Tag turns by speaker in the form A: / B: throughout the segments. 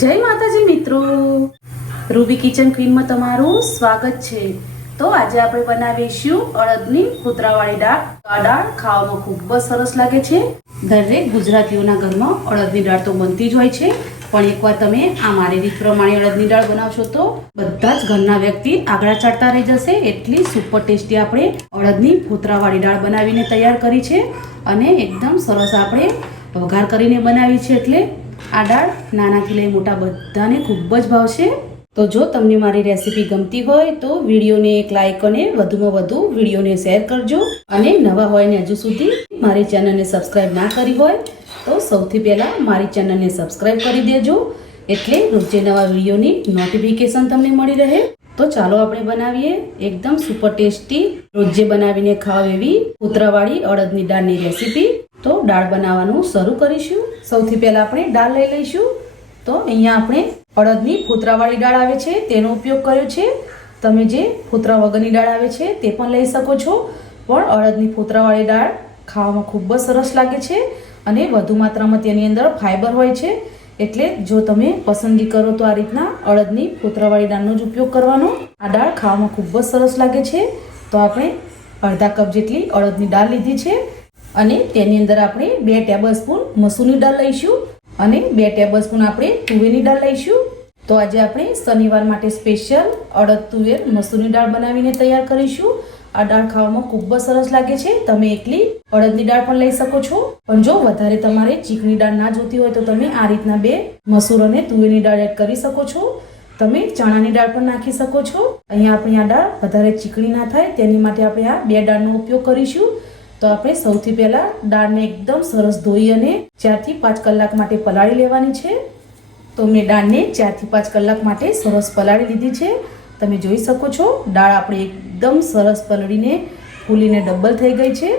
A: જય માતાજી મિત્રો. રૂબી કિચન ક્વીનમાં તમારું સ્વાગત છે. તો આજે આપણે બનાવીશું અડદની કૂતરાવાળી દાળ. આ દાળ ખાવામાં ખૂબ જ સરસ લાગે છે. દરેક ગુજરાતીઓના ઘરમાં અડદની દાળ તો બનતી જ હોય છે. પણ એકવાર તમે આ મારી રીત પ્રમાણે અડદની દાળ બનાવશો તો બધા જ ઘરના વ્યક્તિ આગળ ચડતા રહી જશે. એટલી સુપર ટેસ્ટી આપણે અડદની કૂતરાવાળી દાળ બનાવીને તૈયાર કરી છે. અને એકદમ સરસ આપણે વઘાર કરીને બનાવી છે એટલે આ દાળ નાનાથી લઈ મોટા બધાને ખૂબ જ ભાવશે તો જો તમને મારી રેસીપી ગમતી હોય તો વિડીયોને એક લાઇક અને વધુમાં વધુ વિડીયોને શેર કરજો. અને નવા હોય ને હજુ સુધી મારી ચેનલને સબસ્ક્રાઈબ ના કરી હોય તો સૌથી પહેલાં મારી ચેનલને સબસ્ક્રાઈબ કરી દેજો. એટલે રોજે નવા વિડીયોની નોટિફિકેશન તમને મળી રહે. તો ચાલો આપણે બનાવીએ એકદમ સુપર ટેસ્ટી રોજે બનાવીને ખાવ એવી ઉતરાવાળી અડદની દાળની રેસીપી. તો દાળ બનાવવાનું શરૂ કરીશું. સૌથી પહેલા આપણે દાળ લઈ લઈશું. તો અહીંયા આપણે અડદની ફૂતરાવાળી દાળ આવે છે, તેનો ઉપયોગ કર્યો છે. તમે જે ફૂતરા વગરની દાળ આવે છે, તે પણ લઈ શકો છો. પણ અડદની ફૂતરાવાળી દાળ ખાવામાં ખૂબ જ સરસ લાગે છે અને વધુ માત્રામાં તેની અંદર ફાઇબર હોય છે. એટલે જો તમે પસંદગી કરો તો આ રીતના અડદની ફૂતરાવાળી દાળનો જ ઉપયોગ કરવાનો. આ દાળ ખાવામાં ખૂબ જ સરસ લાગે છે. તો આપણે અડધા કપ જેટલી અડદની દાળ લીધી છે. અને તેની અંદર આપણે બે ટેબલ સ્પૂન મસૂરની દાળ લઈશું અને બે ટેબલ સ્પૂન આપણે તુવેરની દાળ લઈશું. તો આજે આપણે શનિવાર માટે સ્પેશિયલ અડદ, તુવેર મસૂરની દાળ બનાવીને તૈયાર કરીશું. આ દાળ ખાવામાં ખૂબ જ સરસ લાગે છે. તમે એકલી અડદની દાળ પણ લઈ શકો છો. પણ જો વધારે તમારે ચીકણી દાળ ના જોતી હોય તો તમે આ રીતના બે મસૂર અને તુવેરની દાળ એડ કરી શકો છો. તમે ચણાની દાળ પણ નાખી શકો છો. અહીંયા આપણી આ દાળ વધારે ચીકણી ના થાય. તેની માટે આપણે આ બે દાળનો ઉપયોગ કરીશું. તો આપણે સૌથી પહેલા દાળને એકદમ સરસ ધોઈ અને ચારથી પાંચ કલાક માટે પલાળી લેવાની છે. તો મેં દાળને ચારથી પાંચ કલાક માટે સરસ પલાળી લીધી છે. તમે જોઈ શકો છો, દાળ આપણે એકદમ સરસ પલળીને ફૂલીને ડબલ થઈ ગઈ છે.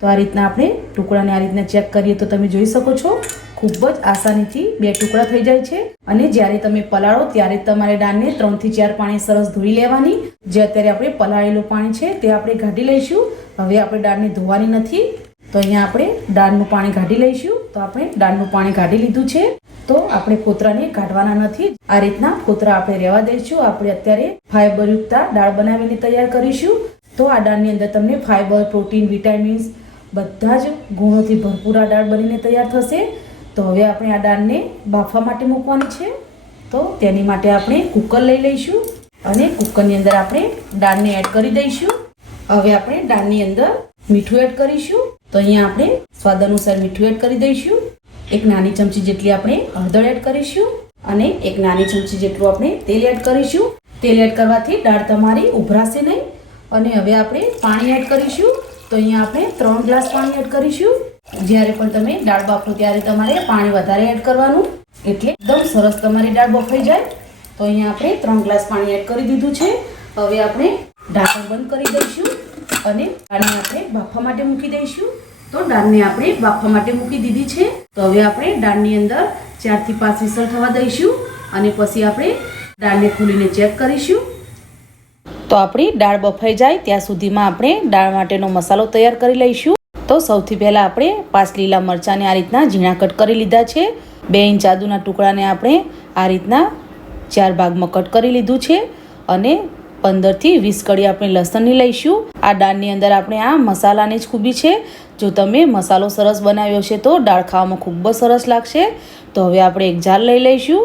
A: તો આ રીતના આપણે ટુકડાને આ રીતના ચેક કરીએ તો તમે જોઈ શકો છો. ખૂબ જ આસાનીથી બે ટુકડા થઈ જાય છે. અને જ્યારે તમે પલાળો, ત્યારે તમારે દાળને ત્રણથી ચાર પાણી સરસ ધોઈ લેવાની. જે અત્યારે આપણે પલાળેલું પાણી છે, તે આપણે કાઢી લઈશું. હવે આપણે દાળને ધોવાની નથી. તો અહીંયા આપણે દાળનું પાણી કાઢી લઈશું. તો આપણે દાળનું પાણી કાઢી લીધું છે. તો આપણે કોતરાને કાઢવાના નથી. આ રીતના કોતરા આપણે રહેવા દઈશું. આપણે અત્યારે ફાઈબરયુક્ત દાળ બનાવીને તૈયાર કરીશું. તો આ દાળની અંદર તમને ફાઈબર, પ્રોટીન, વિટામિન્સ બધા જ ગુણોથી ભરપૂર આ દાળ બનીને તૈયાર થશે. તો હવે આપણે આ દાળને બાફવા માટે મૂકવાની છે. તો તેની માટે આપણે કુકર લઈ લઈશું અને કુકરની અંદર આપણે દાળને એડ કરી દઈશું. હવે આપણે દાળની અંદર મીઠું એડ કરીશું. તો અહીંયા આપણે સ્વાદ અનુસાર મીઠું એડ કરી દઈશું. એક નાની ચમચી જેટલી આપણે હળદર એડ કરીશું અને એક નાની ચમચી જેટલું આપણે તેલ એડ કરીશું. તેલ એડ કરવાથી દાળ તમારી ઉભરાશે નહીં. અને હવે આપણે પાણી એડ કરીશું. તો અહીંયા આપણે ત્રણ ગ્લાસ પાણી એડ કરીશું. જ્યારે પણ તમે દાળ બાફો ત્યારે તમારે પાણી વધારે એડ કરવાનું. એટલે એકદમ સરસ તમારી દાળ બફાઈ જાય. તો અહીંયા આપણે ત્રણ ગ્લાસ પાણી એડ કરી દીધું છે. હવે આપણે ઢાંકણ બંધ કરી દઈશું અને દાળને આપણે બાફવા માટે મૂકી દઈશું. તો દાળને આપણે બાફવા માટે મૂકી દીધી છે. તો હવે આપણે દાળની અંદર ચારથી પાંચ વિસલ થવા દઈશું અને પછી આપણે દાળને ખોલીને ચેક કરીશું. તો આપણી દાળ બફાઈ જાય. ત્યાં સુધીમાં આપણે દાળ માટેનો મસાલો તૈયાર કરી લઈશું. તો સૌથી પહેલાં આપણે પાંચ લીલા મરચાંને આ રીતના ઝીણા કટ કરી લીધા છે. બે ઇંચ આદુના ટુકડાને આપણે આ રીતના ચાર ભાગમાં કટ કરી લીધું છે અને પંદરથી વીસ કડી આપણે લસણની લઈશું. આ દાળની અંદર આપણે આ મસાલાની જ ખૂબી છે. જો તમે મસાલો સરસ બનાવ્યો છે તો દાળ ખાવામાં ખૂબ જ સરસ લાગશે. તો હવે આપણે એક જાર લઈ લઈશું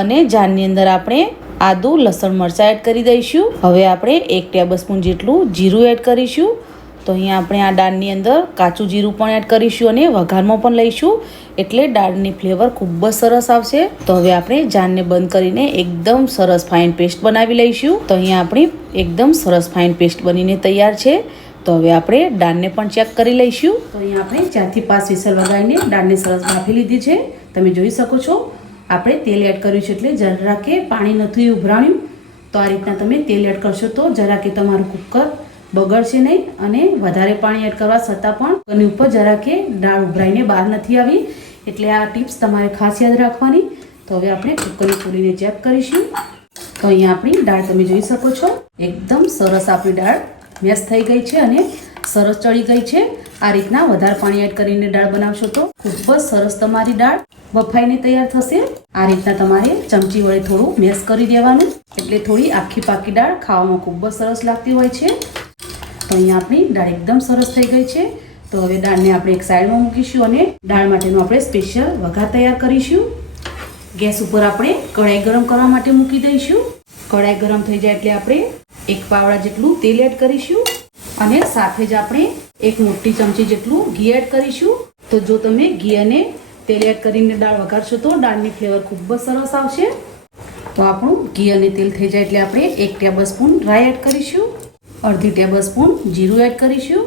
A: અને જારની અંદર આપણે આદુ, લસણ, મરચાં એડ કરી દઈશું. હવે આપણે એક ટેબલ જેટલું જીરું એડ કરીશું. તો અહીંયા આપણે આ દાળની અંદર કાચું જીરું પણ એડ કરીશું અને વઘારમાં પણ લઈશું. એટલે દાળની ફ્લેવર ખૂબ જ સરસ આવશે. તો હવે આપણે જાનને બંધ કરીને એકદમ સરસ ફાઇન પેસ્ટ બનાવી લઈશું. તો અહીંયા આપણી એકદમ સરસ ફાઇન પેસ્ટ બનીને તૈયાર છે. તો હવે આપણે દાળને પણ ચેક કરી લઈશું. તો અહીંયા આપણે ચારથી પાંચ વિસલ વગાડીને દાળને સરસ બાફી લીધી છે. તમે જોઈ શકો છો. આપણે તેલ એડ કર્યું છે એટલે જરા કે પાણી નથી ઉભરાણ્યું. તો આ રીતના તમે તેલ એડ કરશો તો જરા કે તમારું કુકર બગડશે નહીં અને વધારે પાણી એડ કરવા છતાં પણ અને ઉપર જરા કે દાળ ઉભરાઈને બહાર નથી આવી. એટલે આ ટિપ્સ તમારે ખાસ યાદ રાખવાની. તો હવે આપણે કુકરની પૂરીને ચેક કરીશું. તો અહીંયા આપણી દાળ તમે જોઈ શકો છો. એકદમ સરસ આપણી દાળ મેશ થઈ ગઈ છે અને સરસ ચડી ગઈ છે. આ રીતના વધારે પાણી એડ કરીને દાળ બનાવશો તો ખૂબ જ સરસ તમારી દાળ બફાઈને તૈયાર થશે. આ રીતના તમારે ચમચી વડે થોડું મેશ કરી દેવાનું. એટલે થોડી આખી પાકી દાળ ખાવામાં ખૂબ જ સરસ લાગતી હોય છે. અહીંયા આપણી દાળ એકદમ સરસ થઈ ગઈ છે. તો હવે દાળને આપણે એક સાઈડમાં મૂકીશું અને દાળ માટેનું આપણે સ્પેશિયલ વઘાર તૈયાર કરીશું. ગેસ ઉપર આપણે કઢાઈ ગરમ કરવા માટે મૂકી દઈશું. કઢાઈ ગરમ થઈ જાય એટલે આપણે એક પાવડા જેટલું તેલ એડ કરીશું અને સાથે જ આપણે એક મોટી ચમચી જેટલું ઘી એડ કરીશું. તો જો તમે ઘી અને તેલ એડ કરીને દાળ વઘારશો તો દાળની ફ્લેવર ખૂબ જ સરસ આવશે. તો આપણું ઘી અને તેલ થઈ જાય એટલે આપણે એક ટેબલ સ્પૂન ડ્રાય એડ કરીશું. અડધી ટેબલ સ્પૂન જીરું એડ કરીશું.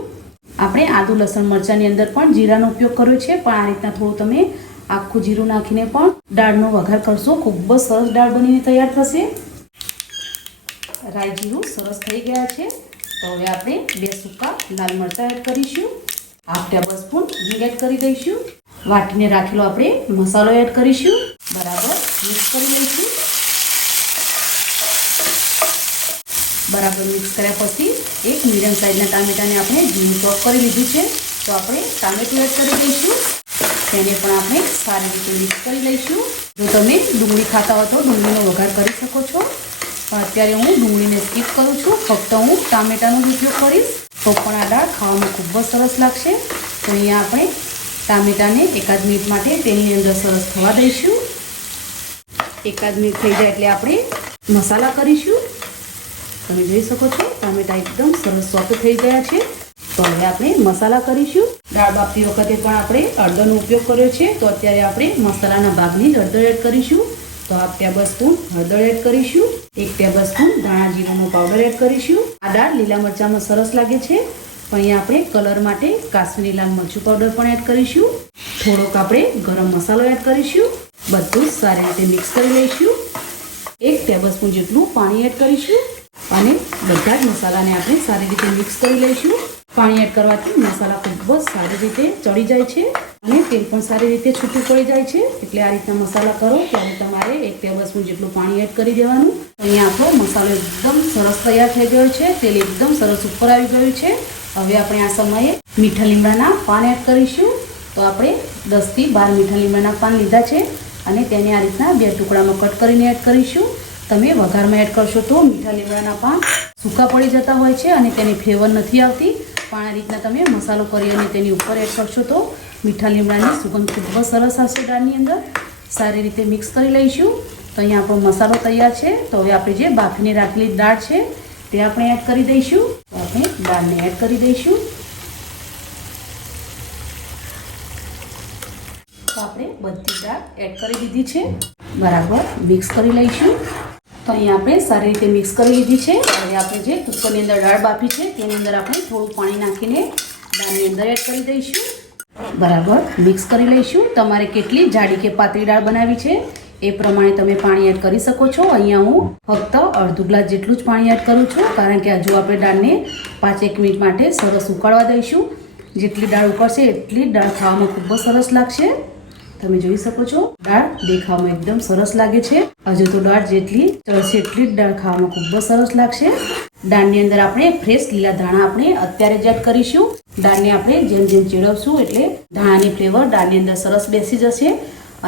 A: આપણે આદુ, લસણ, મરચાંની અંદર પણ જીરાનો ઉપયોગ કર્યો છે, પણ આ રીતના થોડું તમે આખું જીરું નાખીને પણ દાળનો વઘાર કરશો. ખૂબ જ સરસ દાળ બનીને તૈયાર થશે. રાઈ જીરું સરસ થઈ ગયા છે. તો હવે આપણે બે સૂકા લાલ મરચાં એડ કરીશું. હાફ ટેબલ સ્પૂન હિંગ એડ કરી દઈશું. વાટીને રાખેલો આપણે મસાલો એડ કરીશું. બરાબર મિક્સ કરી લઈશું. બરાબર મિક્સ કર્યા પછી એક મીડિયમ સાઇઝના ટામેટાને આપણે ઝીણું ચોપ કરી લીધું છે. તો આપણે ટામેટું એડ કરી દઈશું. તેને પણ આપણે સારી રીતે મિક્સ કરી લઈશું. જો તમે ડુંગળી ખાતા હો તો ડુંગળીનો વઘાર કરી શકો છો. અત્યારે હું ડુંગળીને સ્કીપ કરું છું. ફક્ત હું ટામેટાનો જ ઉપયોગ કરીશ. તો પણ આ દાળ ખાવામાં ખૂબ જ સરસ લાગશે. તો અહીંયા આપણે ટામેટાને એકાદ મિનિટ માટે તેની અંદર સરસ થવા દઈશું. એકાદ મિનિટ થઈ જાય એટલે આપણે મસાલા કરીશું. તમે જોઈ શકો છો ટામેટા એકદમ સરસ સોફ્ટ થઈ ગયા છે તો હવે આપણે મસાલા કરીશું. દાળ બાફતી વખતે પણ આપણે હળદરનો ઉપયોગ કર્યો છે. તો અત્યારે આપણે મસાલાના ભાગની હળદર એડ કરીશું. તો હાફ ટેબલ સ્પૂન હળદર એડ કરીશું. એક ટેબલ સ્પૂન ધાણા જીરાનો પાવડર એડ કરીશું. આ દાળ લીલા મરચાંમાં સરસ લાગે છે. પણ અહીંયા આપણે કલર માટે કાશ્મીરી લાલ મરચું પાવડર પણ એડ કરીશું. થોડોક આપણે ગરમ મસાલો એડ કરીશું. બધું સારી રીતે મિક્સ કરી લઈશું. એક ટેબલ સ્પૂન જેટલું પાણી એડ કરીશું. અને બધા જ મસાલાને આપણે સારી રીતે મિક્સ કરી લઈશું. પાણી એડ કરવાથી મસાલા ખૂબ જ સારી રીતે ચડી જાય છે અને તેલ પણ સારી રીતે છૂટું પડી જાય છે. એટલે આ રીતના મસાલા કરો ત્યારે તમારે એક ટેબલ સ્પૂન જેટલું પાણી એડ કરી દેવાનું. અહીંયા આપણો મસાલો એકદમ સરસ તૈયાર થઈ ગયો છે. તેલ એકદમ સરસ ઉપર આવી ગયું છે. હવે આપણે આ સમયે મીઠા લીમડાના પાન એડ કરીશું. તો આપણે દસથી બાર મીઠા લીમડાના પાન લીધા છે અને તેને આ રીતના બે ટુકડામાં કટ કરીને એડ કરીશું. તમે વઘારમાં એડ કરશો તો મીઠા લીમડાના પાન સૂકા પડી જતા હોય છે અને તેની ફ્લેવર નથી આવતી. પણ આ રીતના તમે મસાલો કરી અને તેની ઉપર એડ કરશો તો મીઠા લીમડાની સુગંધ ખૂબ જ સરસ આવશે દાળની અંદર. સારી રીતે મિક્સ કરી લઈશું. તો અહીંયા આપણો મસાલો તૈયાર છે. તો હવે આપણે જે બાફીને રાખેલી દાળ છે તે આપણે એડ કરી દઈશું. તો આપણે દાળને એડ કરી દઈશું. તો આપણે બધી દાળ એડ કરી દીધી છે. બરાબર મિક્સ કરી લઈશું. તો અહીંયા આપણે સારી રીતે મિક્સ કરી લીધી છે. હવે આપણે જે કુકરની અંદર દાળ બાફી છે, તેની અંદર આપણે થોડું પાણી નાખીને દાળની અંદર એડ કરી દઈશું. બરાબર, મિક્સ કરી લઈશું. તમારે કેટલી જાડી કે પાતળી દાળ બનાવી છે, એ પ્રમાણે તમે પાણી એડ કરી શકો છો. અહીંયા હું ફક્ત અડધું ગ્લાસ જેટલું જ પાણી એડ કરું છું, કારણ કે હજુ આપણે દાળને પાંચ એક મિનિટ માટે સરસ ઉકાળવા દઈશું. જેટલી દાળ ઉકળશે એટલી દાળ ખાવામાં ખૂબ જ સરસ લાગશે. તમે જોઈ શકો છો, દાળ દેખાવામાં એકદમ સરસ લાગે છે. હજુ તો દાળ જેટલી ચડશે એટલી જ દાળ ખાવામાં ખૂબ જ સરસ લાગશે. દાળની અંદર આપણે ફ્રેશ લીલા ધાણા આપણે અત્યારે જ એડ કરીશું. દાળને આપણે જેમ જેમ ચેડવશું એટલે ધાણાની ફ્લેવર દાળની અંદર સરસ બેસી જશે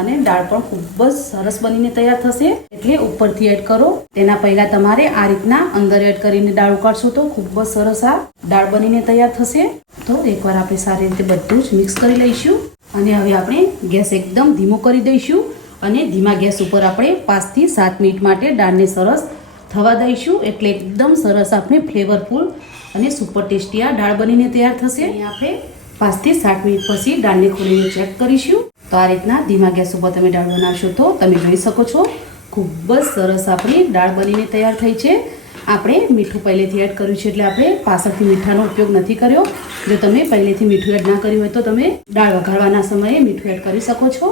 A: અને દાળ પણ ખૂબ જ સરસ બનીને તૈયાર થશે. એટલે ઉપરથી એડ કરો. તેના પહેલા તમારે આ રીતના અંદર એડ કરીને દાળ ઉકાળશો તો ખૂબ જ સરસ આ દાળ બનીને તૈયાર થશે. તો એકવાર આપણે સારી રીતે બધું જ મિક્સ કરી લઈશું. અને હવે આપણે ગેસ એકદમ ધીમો કરી દઈશું અને ધીમા ગેસ ઉપર આપણે પાંચથી સાત મિનિટ માટે દાળને સરસ થવા દઈશું એટલે એકદમ સરસ આપણે ફ્લેવરફુલ અને સુપર ટેસ્ટી આ દાળ બનીને તૈયાર થશે. અને આપણે પાંચથી સાત મિનિટ પછી દાળને ખોલીને ચેક કરીશું. તો આ રીતના ધીમા ગેસ ઉપર તમે દાળ બનાવશો તો તમે જોઈ શકો છો. ખૂબ જ સરસ આપણી દાળ બનીને તૈયાર થઈ છે. આપણે મીઠું પહેલેથી એડ કર્યું છે એટલે આપણે પાછળથી મીઠાનો ઉપયોગ નથી કર્યો. જો તમે પહેલેથી મીઠું એડ ના કર્યું હોય તો તમે દાળ વઘારવાના સમયે મીઠું એડ કરી શકો છો.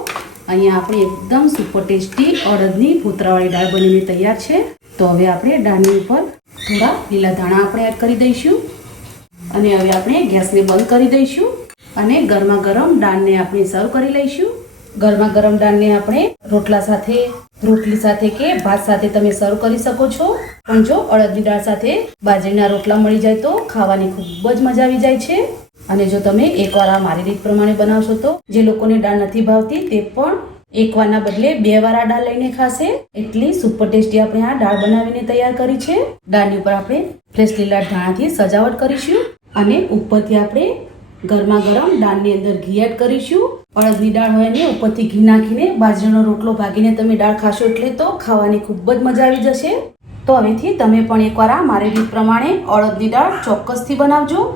A: અહીંયા આપણી એકદમ સુપર ટેસ્ટી અડદની ફૂતરાવાળી દાળ બનીને તૈયાર છે. તો હવે આપણે દાળની ઉપર થોડા લીલા ધાણા આપણે એડ કરી દઈશું. અને હવે આપણે ગેસને બંધ કરી દઈશું. અને ગરમા ગરમ દાળને આપણે સર્વ કરી લઈશું. ગરમા ગરમ દાળને આપણે રોટલા સાથે રોટલી સાથે કે ભાત સાથે તમે સર્વ કરી શકો છો. પણ જો અડદની દાળ સાથે બાજરીના રોટલા મળી જાય તો ખાવાની ખૂબ જ મજા આવી જાય છે. અને જો તમે એકવાર આ મારી રીત પ્રમાણે બનાવશો તો જે લોકોને દાળ નથી ભાવતી તે પણ એક વારના બદલે બે વાર આ દાળ લઈને ખાશે. એટલી સુપર ટેસ્ટી આપણે આ દાળ બનાવીને તૈયાર કરી છે. દાળની ઉપર આપણે ફ્રેશ લીલા ધાણાથી સજાવટ કરીશું અને ઉપરથી આપણે ગરમા ગરમ દાળની અંદર ઘી એડ કરીશું. અડદની દાળ હોય ને, ઉપરથી ઘી નાખીને, બાજરીનો રોટલો ભાગીને તમે દાળ ખાશો એટલે તો ખાવાની ખૂબ જ મજા આવી જશે. તો હવેથી તમે પણ એકવાર આ મારી રીત પ્રમાણે અડદની દાળ ચોક્કસથી બનાવજો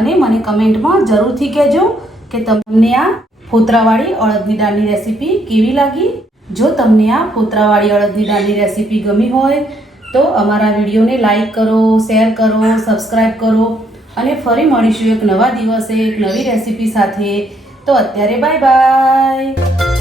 A: અને મને કમેન્ટમાં જરૂરથી કહેજો કે તમને આ ફોતરાવાળી અડદની દાળની રેસીપી કેવી લાગી. જો તમને આ ફોતરાવાળી અડદની દાળની રેસીપી ગમી હોય, તો અમારા વિડીયોને લાઈક કરો, શેર કરો સબસ્ક્રાઈબ કરો અને ફરી મળીશું એક નવા દિવસે એક નવી રેસીપી સાથે. તો અત્યારે બાય બાય.